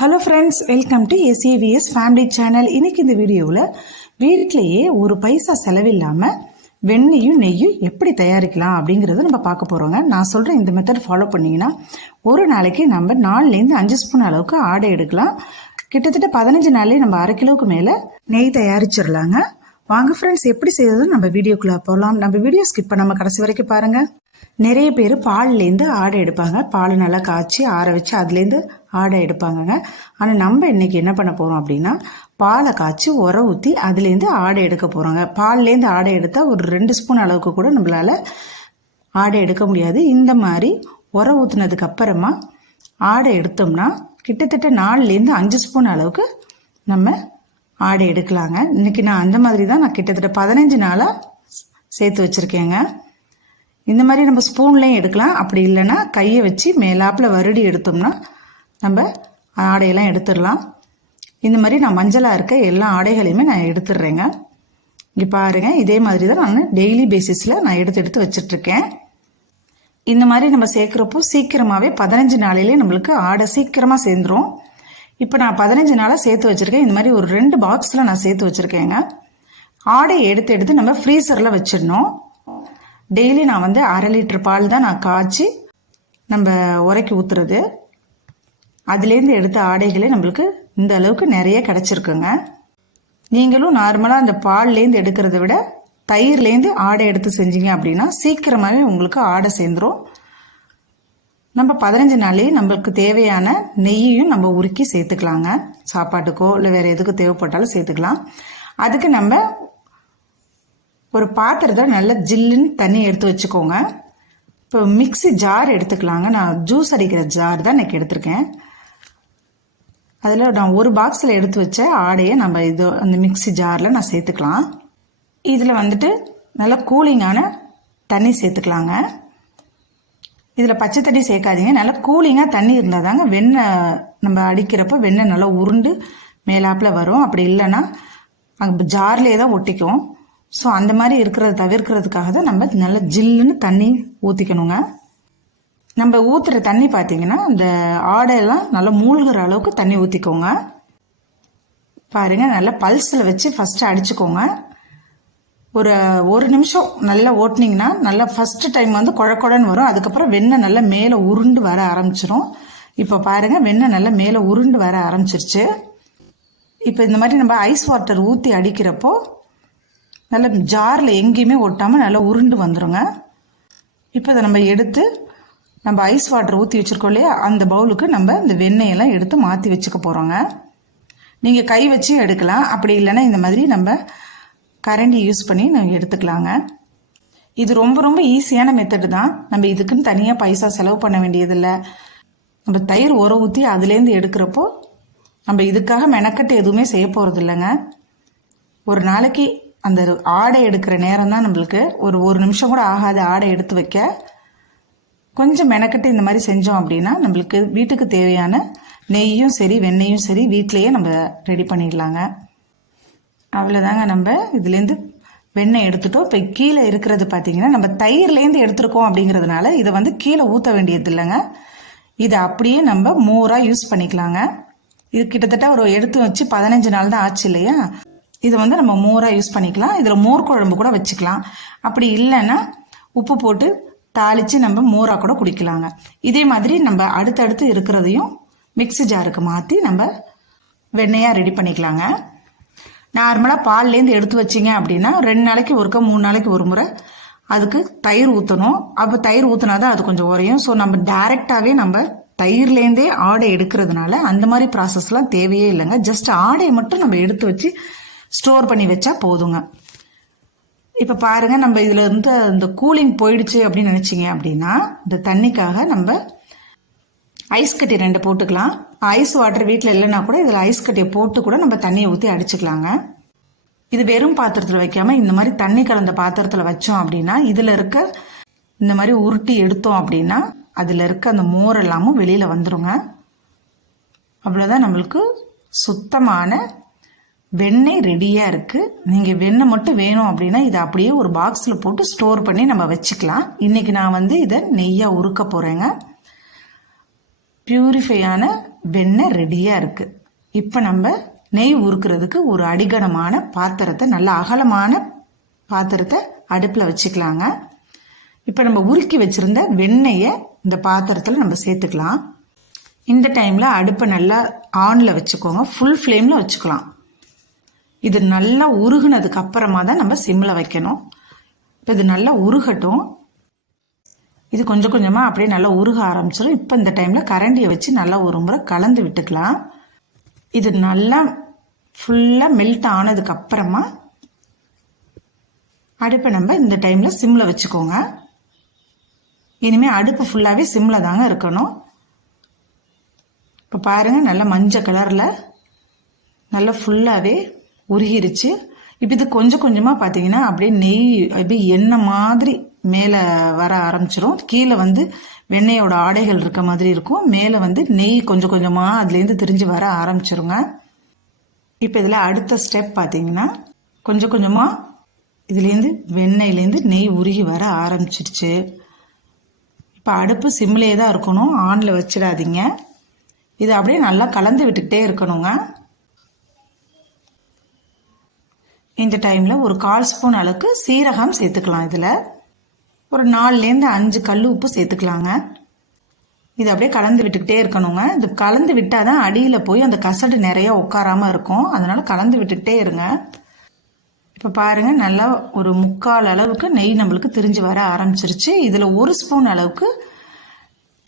Hello friends welcome to SAVS family channel இன்னைக்கு இந்த வீடியோவில் வீட்டிலேயே ஒரு பைசா செலவில்லாமல் வெண்ணையும் நெய்யும் எப்படி தயாரிக்கலாம் அப்படிங்கிறத நம்ம பார்க்க போகிறோங்க நான் சொல்கிற இந்த மெத்தட் ஃபாலோ பண்ணிங்கன்னா ஒரு நாளைக்கு நம்ம நாலுலேருந்து அஞ்சு ஸ்பூன் அளவுக்கு ஆடை எடுக்கலாம். கிட்டத்தட்ட பதினஞ்சு நாள்லேயே நம்ம அரை கிலோவுக்கு மேலே நெய் தயாரிச்சிடலாங்க வாங்க ஃப்ரெண்ட்ஸ் எப்படி செய்யறது நம்ம வீடியோக்குள்ளே போகலாம் நம்ம வீடியோ ஸ்கிப் பண்ணாமல் கடைசி வரைக்கும் பாருங்கள் நிறைய பேர் பால்லேருந்து ஆடை எடுப்பாங்க. பால் நல்லா காய்ச்சி ஆற வச்சு அதுலேருந்து ஆடை எடுப்பாங்கங்க. ஆனால் நம்ம இன்றைக்கி என்ன பண்ண போகிறோம் அப்படின்னா பாலை காய்ச்சி உர ஊற்றி அதுலேருந்து ஆடை எடுக்க போகிறோங்க பால்லேருந்து ஆடை எடுத்தால் ஒரு ரெண்டு ஸ்பூன் அளவுக்கு கூட நம்மளால் ஆடை எடுக்க முடியாது. இந்த மாதிரி உர ஊற்றுனதுக்கு அப்புறமா ஆடை எடுத்தோம்னா கிட்டத்தட்ட நாலுலேருந்து அஞ்சு ஸ்பூன் அளவுக்கு நம்ம ஆடை எடுக்கலாங்க. இன்னைக்கு நான் அந்த மாதிரி தான் நான் கிட்டத்தட்ட பதினஞ்சு நாளாக சேர்த்து வச்சுருக்கேங்க. இந்த மாதிரி நம்ம ஸ்பூன்லேயும் எடுக்கலாம். அப்படி இல்லைன்னா கையை வச்சு மேலாப்பில் வருடி எடுத்தோம்னா நம்ம ஆடையெல்லாம் எடுத்துடலாம். இந்த மாதிரி நான் மஞ்சளாக இருக்க எல்லா ஆடைகளையுமே நான் எடுத்துடுறேங்க. இங்கே பாருங்கள் இதே மாதிரி தான் நான் டெய்லி பேசிஸில் நான் எடுத்து எடுத்து வச்சிட்ருக்கேன் இந்த மாதிரி நம்ம சேர்க்குறப்போ சீக்கிரமாகவே பதினஞ்சு நாளையிலே நம்மளுக்கு ஆடை சீக்கிரமாக சேர்ந்துரும். இப்போ நான் பதினஞ்சு நாளாக சேர்த்து வச்சுருக்கேன். இந்த மாதிரி ஒரு ரெண்டு பாக்ஸில் நான் சேர்த்து வச்சுருக்கேங்க. ஆடையை எடுத்து எடுத்து நம்ம ஃப்ரீசரில் வச்சிடணும். டெய்லி நான் வந்து அரை லிட்டர் பால் தான் நான் காய்ச்சி நம்ம உரைக்கி ஊற்றுறது அதுலேருந்து எடுத்த ஆடைகளே நம்மளுக்கு இந்த அளவுக்கு நிறைய கிடச்சிருக்குங்க. நீங்களும் நார்மலாக அந்த பால்லேருந்து எடுக்கிறத விட தயிர்லேருந்து ஆடை எடுத்து செஞ்சீங்க அப்படின்னா சீக்கிரமாகவே உங்களுக்கு ஆடை சேர்ந்துரும். நம்ம பதினஞ்சு நாள்லேயே நம்மளுக்கு தேவையான நெய்யையும் நம்ம உருக்கி சேர்த்துக்கலாங்க. சாப்பாட்டுக்கோ இல்லை வேறு எதுக்கு தேவைப்பட்டாலும் சேர்த்துக்கலாம். அதுக்கு நம்ம ஒரு பாத்திரத்தில் நல்ல ஜில்லுன்னு தண்ணி எடுத்து வச்சுக்கோங்க. இப்போ மிக்ஸி ஜார் எடுத்துக்கலாங்க. நான் ஜூஸ் அடிக்கிற ஜார் தான் எனக்கு எடுத்திருக்கேன். அதில் நான் ஒரு பாக்ஸில் எடுத்து வச்ச ஆடையை நம்ம இது அந்த மிக்ஸி ஜாரில் நான் சேர்த்துக்கலாம். இதில் வந்துட்டு நல்ல கூலிங்கான தண்ணி சேர்த்துக்கலாங்க. இதில் பச்சை தண்ணி சேர்க்காதீங்க. நல்லா கூலிங்காக தண்ணி இருந்தால் தாங்க வெண்ணெய் நம்ம அடிக்கிறப்ப வெண்ணெய் நல்லா உருண்டு மேலாப்பில் வரும். அப்படி இல்லைன்னா அங்கே ஜார்லேயே தான் ஒட்டிக்கும். ஸோ அந்த மாதிரி இருக்கிறத தவிர்க்கிறதுக்காக தான் நம்ம நல்லா ஜில்லுன்னு தண்ணி ஊற்றிக்கணுங்க நம்ம ஊற்றுற தண்ணி பார்த்தீங்கன்னா அந்த ஆடையெல்லாம் நல்லா மூழ்கிற அளவுக்கு தண்ணி ஊற்றிக்கோங்க பாருங்க நல்லா பல்ஸில் வச்சு ஃபஸ்ட்டு அடிச்சுக்கோங்க. ஒரு ஒரு நிமிஷம் நல்லா ஓட்டினீங்கன்னா நல்லா ஃபஸ்ட்டு டைம் வந்து குழக்குழன்னு வரும். அதுக்கப்புறம் வெண்ணெய் நல்லா மேலே உருண்டு வர ஆரம்பிச்சிரும். இப்போ பாருங்க வெண்ணெய் நல்லா மேலே உருண்டு வர ஆரம்பிச்சிருச்சு. இப்போ இந்த மாதிரி நம்ம ஐஸ் வாட்டர் ஊற்றி அடிக்கிறப்போ நல்லா ஜாரில் எங்கேயுமே ஒட்டாமல் நல்லா உருண்டு வந்துடுங்க இப்போ இதை நம்ம எடுத்து நம்ம ஐஸ் வாட்டர் ஊற்றி வச்சுருக்கோம் இல்லையா? அந்த பவுலுக்கு நம்ம இந்த வெண்ணெயெல்லாம் எடுத்து மாற்றி வச்சுக்க போகிறோங்க நீங்கள் கை வச்சு எடுக்கலாம். அப்படி இல்லைன்னா இந்த மாதிரி நம்ம கரண்டி யூஸ் பண்ணி நம்ம எடுத்துக்கலாங்க. இது ரொம்ப ரொம்ப ஈஸியான மெத்தடு தான். நம்ம இதுக்குன்னு தனியாக பைசா செலவு பண்ண வேண்டியதில்லை. நம்ம தயிர் உர ஊற்றி அதுலேருந்து எடுக்கிறப்போ நம்ம இதுக்காக மெனக்கட்டு எதுவுமே செய்ய போகிறது இல்லைங்க ஒரு நாளைக்கு அந்த ஆடை எடுக்கிற நேரம் தான் நம்மளுக்கு ஒரு ஒரு நிமிஷம் கூட ஆகாத ஆடை எடுத்து வைக்க கொஞ்சம் மெனக்கட்டு இந்த மாதிரி செஞ்சோம் அப்படின்னா நம்மளுக்கு வீட்டுக்கு தேவையான நெய்யும் சரி வெண்ணெயும் சரி வீட்டிலையே நம்ம ரெடி பண்ணிடலாங்க. அவ்வளோதாங்க நம்ம இதுலேருந்து வெண்ணெய் எடுத்துட்டோம். இப்போ கீழே இருக்கிறது பார்த்தீங்கன்னா நம்ம தயிர்லேருந்து எடுத்துருக்கோம் அப்படிங்கிறதுனால இதை வந்து கீழே ஊற்ற வேண்டியது இல்லைங்க இதை அப்படியே நம்ம மோராக யூஸ் பண்ணிக்கலாங்க. இது கிட்டத்தட்ட ஒரு எடுத்து வச்சு பதினஞ்சு நாள் தான் ஆச்சு இல்லையா? இதை வந்து நம்ம மோராக யூஸ் பண்ணிக்கலாம். இதில் மோர் குழம்பு கூட வச்சுக்கலாம். அப்படி இல்லைன்னா உப்பு போட்டு தாளித்து நம்ம மோராக கூட குடிக்கலாங்க. இதே மாதிரி நம்ம அடுத்தடுத்து இருக்கிறதையும் மிக்ஸி ஜாருக்கு மாற்றி நம்ம வெண்ணெயாக ரெடி பண்ணிக்கலாங்க. நார்மலாக பால்லேருந்து எடுத்து வச்சிங்க அப்படின்னா ரெண்டு நாளைக்கு ஒருக்க மூணு நாளைக்கு ஒரு முறை அதுக்கு தயிர் ஊற்றணும் அப்போ தயிர் ஊற்றினா தான் அது கொஞ்சம் உரையும் ஸோ நம்ம டைரெக்டாகவே நம்ம தயிர்லேருந்தே ஆடை எடுக்கிறதுனால அந்த மாதிரி ப்ராசஸ்லாம் தேவையே இல்லைங்க. ஜஸ்ட் ஆடையை மட்டும் நம்ம எடுத்து வச்சு ஸ்டோர் பண்ணி வச்சா போதுங்க. இப்போ பாருங்க நம்ம இதில் இருந்து இந்த கூலிங் போயிடுச்சு அப்படின்னு நினச்சிங்க அப்படின்னா இந்த தண்ணிக்காக நம்ம ஐஸ் கட்டி ரெண்டு போட்டுக்கலாம். ஐஸ் வாட்டர் வீட்டில் இல்லைன்னா கூட இதில் ஐஸ் கட்டியை போட்டு கூட நம்ம தண்ணியை ஊற்றி அடிச்சுக்கலாங்க. இது வெறும் பாத்திரத்தில் வைக்காம இந்த மாதிரி தண்ணி கலந்த பாத்திரத்தில் வச்சோம் அப்படின்னா இதில் இருக்க இந்த மாதிரி உருட்டி எடுத்தோம் அப்படின்னா அதில் இருக்க அந்த மோர் எல்லாமும் வெளியில் வந்துருங்க. அவ்வளோதான் நம்மளுக்கு சுத்தமான வெண்ணெய் ரெடியாக இருக்குது நீங்கள் வெண்ணெய் மட்டும் வேணும் அப்படின்னா இதை அப்படியே ஒரு பாக்ஸில் போட்டு ஸ்டோர் பண்ணி நம்ம வச்சுக்கலாம். இன்றைக்கி நான் வந்து இதை நெய்யாக உருக்க போகிறேங்க பியூரிஃபையான வெண்ணெய் ரெடியாக இருக்குது இப்போ நம்ம நெய் உருக்கிறதுக்கு ஒரு அடிகனமான பாத்திரத்தை நல்ல அகலமான பாத்திரத்தை அடுப்பில் வச்சுக்கலாங்க. இப்போ நம்ம உருக்கி வச்சுருந்த வெண்ணெயை இந்த பாத்திரத்தில் நம்ம சேர்த்துக்கலாம். இந்த டைமில் அடுப்பை நல்லா ஆனில் வச்சுக்கோங்க. ஃபுல் ஃப்ளேமில் வச்சுக்கலாம். இது நல்லா உருகுனதுக்கு அப்புறமா தான் நம்ம சிம்மில் வைக்கணும். இப்போ இது நல்லா உருகட்டும். இது கொஞ்சம் கொஞ்சமாக அப்படியே நல்லா உருக ஆரம்பிச்சிடும் இப்போ இந்த டைமில் கரண்டியை வச்சு நல்லா ஒரு முறை கலந்து விட்டுக்கலாம். இது நல்லா ஃபுல்லாக மெல்ட் ஆனதுக்கு அப்புறமா அடுப்பை நம்ம இந்த டைமில் சிம்மில் வச்சுக்கோங்க. இனிமேல் அடுப்பு ஃபுல்லாகவே சிம்மில் தாங்க இருக்கணும். இப்போ பாருங்கள் நல்லா மஞ்சள் கலரில் நல்லா ஃபுல்லாகவே உருகிருச்சு. இப்போ இது கொஞ்சம் கொஞ்சமாக பார்த்தீங்கன்னா அப்படியே நெய் அப்படியே எண்ணெய் மாதிரி மேலே வர ஆரம்பிச்சிரும். கீழே வந்து வெண்ணெயோட ஆடைகள் இருக்க மாதிரி இருக்கும். மேலே வந்து நெய் கொஞ்சம் கொஞ்சமாக அதுலேருந்து திரிஞ்சு வர ஆரம்பிச்சிருங்க. இப்போ இதில் அடுத்த ஸ்டெப் பார்த்தீங்கன்னா கொஞ்சம் கொஞ்சமாக இதுலேருந்து வெண்ணெயிலேருந்து நெய் உருகி வர ஆரம்பிச்சிருச்சு. இப்போ அடுப்பு சிம்லேயே தான் இருக்கணும். ஆனில் வச்சிடாதீங்க. இது அப்படியே நல்லா கலந்து விட்டுக்கிட்டே இருக்கணுங்க. இந்த டைமில் ஒரு கால் ஸ்பூன் அளவுக்கு சீரகம் சேர்த்துக்கலாம் இதில். ஒரு நாலுலேருந்து அஞ்சு கல் உப்பு சேர்த்துக்கலாங்க. இது அப்படியே கலந்து விட்டுக்கிட்டே இருக்கணுங்க. இது கலந்து விட்டால் தான் அடியில் போய் அந்த கசடு நிறையா உட்காராமல் இருக்கும். அதனால் கலந்து விட்டுக்கிட்டே இருங்க. இப்போ பாருங்கள் நல்லா ஒரு முக்கால் அளவுக்கு நெய் நம்மளுக்கு திரிஞ்சு வர ஆரம்பிச்சிருச்சு. இதில் ஒரு ஸ்பூன் அளவுக்கு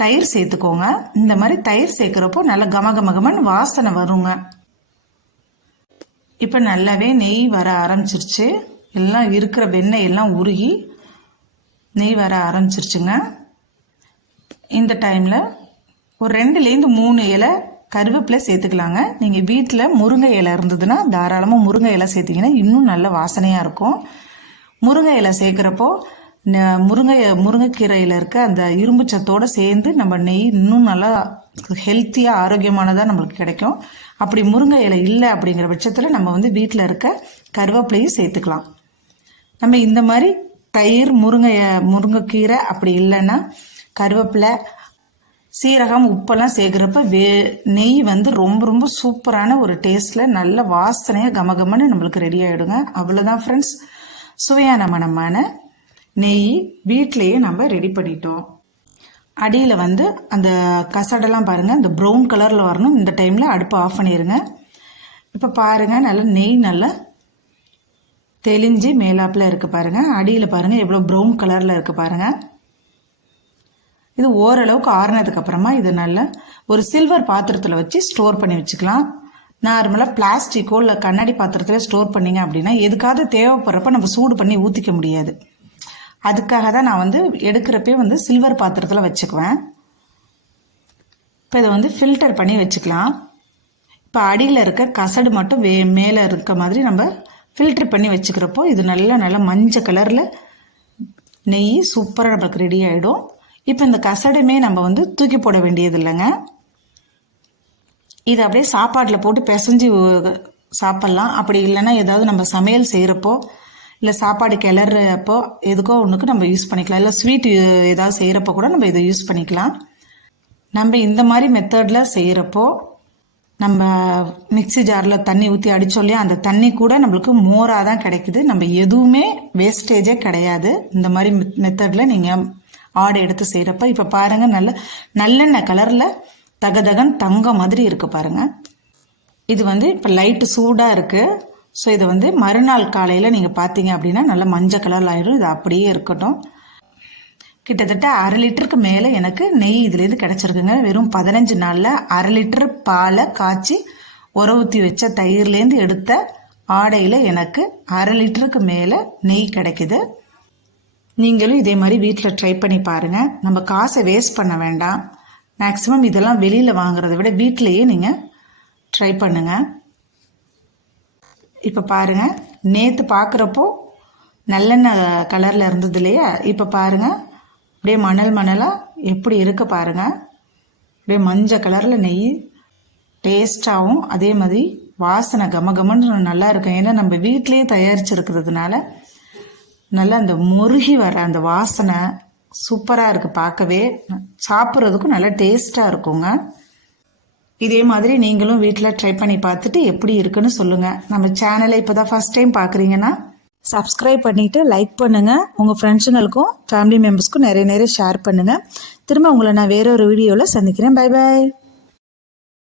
தயிர் சேர்த்துக்கோங்க. இந்த மாதிரி தயிர் சேர்க்குறப்போ நல்லா கம கம வாசனை வருங்க. இப்போ நல்லாவே நெய் வர ஆரம்பிச்சிருச்சு. எல்லாம் இருக்கிற வெண்ணெய் எல்லாம் உருகி நெய் வர ஆரம்பிச்சிருச்சுங்க. இந்த டைமில் ஒரு ரெண்டுலேருந்து மூணு இலை கருவேப்பிலை சேர்த்துக்கலாங்க. நீங்கள் வீட்டில் முருங்கை இலை இருந்ததுன்னா தாராளமாக முருங்கை இலை சேர்த்திங்கன்னா இன்னும் நல்ல வாசனையாக இருக்கும். முருங்கை இலை சேர்க்குறப்போ முருங்கை முருங்கைக்கீரையில் இருக்க அந்த இரும்பு சத்தோடு சேர்ந்து நம்ம நெய் இன்னும் நல்லா ஹெல்த்தியாக ஆரோக்கியமானதாக நம்மளுக்கு கிடைக்கும். அப்படி முருங்கை இலை இல்லை அப்படிங்கிற பட்சத்தில் நம்ம வந்து வீட்டில் இருக்க கருவேப்பிலையும் சேர்த்துக்கலாம். நம்ம இந்த மாதிரி தயிர் முருங்கை முருங்கைக்கீரை அப்படி இல்லைன்னா கருவேப்பிலை சீரகம் உப்பெல்லாம் சேர்க்குறப்ப வே நெய் வந்து ரொம்ப ரொம்ப சூப்பரான ஒரு டேஸ்ட்டில் நல்ல வாசனையாக கமகமன்னு நம்மளுக்கு ரெடி ஆகிடுங்க அவ்வளோதான் ஃப்ரெண்ட்ஸ் சுவையான மனமான நெய் வீட்லேயே நம்ம ரெடி பண்ணிட்டோம். அடியில் வந்து அந்த கசடெல்லாம் பாருங்கள் இந்த ப்ரௌன் கலரில் வரணும். இந்த டைமில் அடுப்பை ஆஃப் பண்ணிடுங்க இப்போ பாருங்கள் நல்லா நெய் நல்லா தெளிஞ்சு மேலாப்பில் இருக்குது பாருங்கள் அடியில் பாருங்கள் எவ்வளோ ப்ரௌன் கலரில் இருக்குது பாருங்கள் இது ஓரளவுக்கு ஆறுனதுக்கப்புறமா இது நல்லா ஒரு சில்வர் பாத்திரத்தில் வச்சு ஸ்டோர் பண்ணி வச்சுக்கலாம். நார்மலாக பிளாஸ்டிக்கோ இல்லை கண்ணாடி பாத்திரத்தில் ஸ்டோர் பண்ணிங்க அப்படின்னா எதுக்காவது தேவைப்படுறப்ப நம்ம சூடு பண்ணி ஊற்றிக்க முடியாது. அதுக்காக தான் நான் வந்து எடுக்கிறப்பே வந்து சில்வர் பாத்திரத்தில் வச்சுக்குவேன். இப்போ இதை வந்து ஃபில்டர் பண்ணி வச்சுக்கலாம். இப்போ அடியில் இருக்க கசடு மட்டும் வே மேலே இருக்க மாதிரி நம்ம ஃபில்டர் பண்ணி வச்சுக்கிறப்போ இது நல்லா நல்லா மஞ்சள் கலரில் நெய் சூப்பராக நம்மளுக்கு ரெடி ஆகிடும் இப்போ இந்த கசடுமே நம்ம வந்து தூக்கி போட வேண்டியது இல்லைங்க. இதை அப்படியே சாப்பாட்டில் போட்டு பிசைஞ்சு சாப்பிட்லாம். அப்படி இல்லைன்னா ஏதாவது நம்ம சமையல் செய்கிறப்போ இல்லை சாப்பாடு கிளறப்போ எதுக்கோ ஒன்றுக்கு நம்ம யூஸ் பண்ணிக்கலாம். இல்லை ஸ்வீட் ஏதாவது செய்கிறப்போ கூட நம்ம இதை யூஸ் பண்ணிக்கலாம். நம்ம இந்த மாதிரி மெத்தடில் செய்கிறப்போ நம்ம மிக்சி ஜாரில் தண்ணி ஊற்றி அடித்தோம் இல்லையா அந்த தண்ணி கூட நம்மளுக்கு மோராக தான் கிடைக்குது. நம்ம எதுவுமே வேஸ்டேஜே கிடையாது. இந்த மாதிரி மெத்தடில் நீங்கள் ஆடை எடுத்து செய்கிறப்ப இப்போ பாருங்கள் நல்ல நல்லெண்ணெய் கலரில் தகதகன் தங்க மாதிரி இருக்குது பாருங்கள் இது வந்து இப்போ லைட்டு சூடாக இருக்குது ஸோ இதை வந்து மறுநாள் காலையில் நீங்கள் பார்த்தீங்க அப்படின்னா நல்லா மஞ்சள் கலரில் ஆயிடும். இது அப்படியே இருக்கட்டும். கிட்டத்தட்ட அரை லிட்டருக்கு மேலே எனக்கு நெய் இதுலேருந்து கிடச்சிருக்குங்க. வெறும் பதினஞ்சு நாளில் அரை லிட்டர் பாலை காய்ச்சி உர ஊற்றி வச்ச தயிர்லேருந்து எடுத்த ஆடையில் எனக்கு அரை லிட்டருக்கு மேலே நெய் கிடைக்குது. நீங்களும் இதே மாதிரி வீட்டில் ட்ரை பண்ணி பாருங்கள் நம்ம காசை வேஸ்ட் பண்ண வேண்டாம். மேக்ஸிமம் இதெல்லாம் வெளியில் வாங்குறத விட வீட்டிலையே நீங்கள் ட்ரை பண்ணுங்கள் இப்போ பாருங்கள் நேற்று பார்க்குறப்போ நல்லெண்ணெய் கலரில் இருந்தது இல்லையா? இப்போ பாருங்கள் அப்படியே மணல் மணலாக எப்படி இருக்க பாருங்கள் அப்படியே மஞ்சள் கலரில் நெய் டேஸ்ட்டாகவும் அதே மாதிரி வாசனை கம கமன்னு நல்லா இருக்கும். ஏன்னா நம்ம வீட்லேயே தயாரிச்சிருக்கிறதுனால நல்லா அந்த முருகி வர அந்த வாசனை சூப்பராக இருக்குது பார்க்கவே சாப்பிட்றதுக்கும் நல்லா டேஸ்ட்டாக இருக்குங்க. இதே மாதிரி நீங்களும் வீட்டில் ட்ரை பண்ணி பார்த்துட்டு எப்படி இருக்குன்னு சொல்லுங்கள் நம்ம சேனலை இப்போ தான் ஃபஸ்ட் டைம் பார்க்குறீங்கன்னா சப்ஸ்கிரைப் பண்ணிவிட்டு லைக் பண்ணுங்கள் உங்கள் ஃப்ரெண்ட்ஸுங்களுக்கும் ஃபேமிலி மெம்பர்ஸ்க்கும் நிறைய நிறைய ஷேர் பண்ணுங்கள் திரும்ப உங்களை நான் வேற ஒரு வீடியோவில் சந்திக்கிறேன். Bye bye